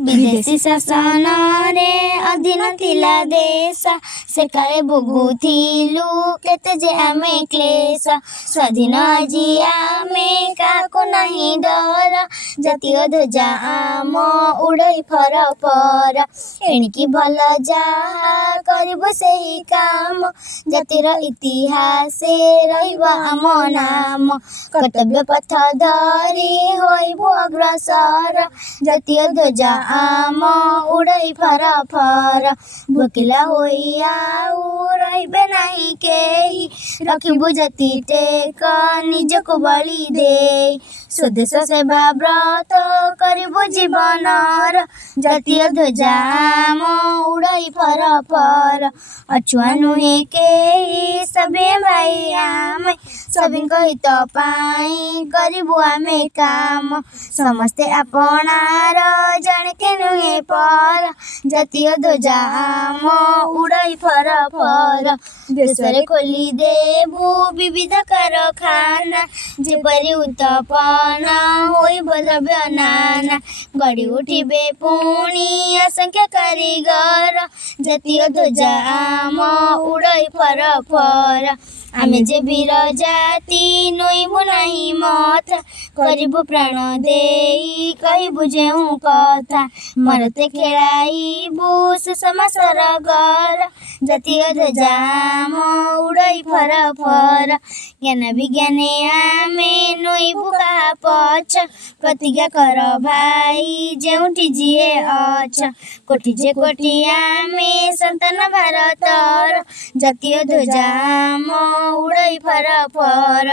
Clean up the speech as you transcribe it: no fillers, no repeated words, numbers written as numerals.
विदेशी शासन रे अधीन थिला देश से काले भोगुथिलु केते जे आमे क्लेश स्वाधीन आजी आमे काको नहीं डर जातीय ध्वजा आम उड़ई फर फर एणिकी भल जाहा करिबो सेही काम जातिर इतिहास रहिब आम नाम कर्तव्य पथ धरी होइबो अग्रसर जातीय ध्वजा आम उड़ई फर फर भोकिला होई आउ रहिबे नहीं केही रखिबु जाति टेक निजको बलि दे स्वदेश सेवा व्रत करिबु जीवनर जातीय ध्वजा आम उड़ई फर फर अछुआ नुहे केही सबे भाई आमे सबिनको हित पाई करिबु आमे काम समस्ते आपणार जणे के नुहे पर जातीय ध्वजा आम उड़ई फर फर देशरे खोली देबु विविध कारखाना जेपरि उत्पन्न होइब द्रव्य नाना गढ़ी उठिबे पुणी असंख्य कारीगर जातीय ध्वजा आम उड़ई फर फर आमे जे वीर जाति नोइबु नहीं मत करिबु प्राण देई कहिबु जेउ कथा मरते खेलाइबु सुसमाचार घर जातीय ध्वजा आम उड़ई फर फर ज्ञान विज्ञाने आमे नोइबु कहा पछ प्रतिज्ञा कर भाई जेउठी जिए अछ कोटि जे कोटि आमे संतान भारतर जातीय ध्वजा आम उड़ई फर फर।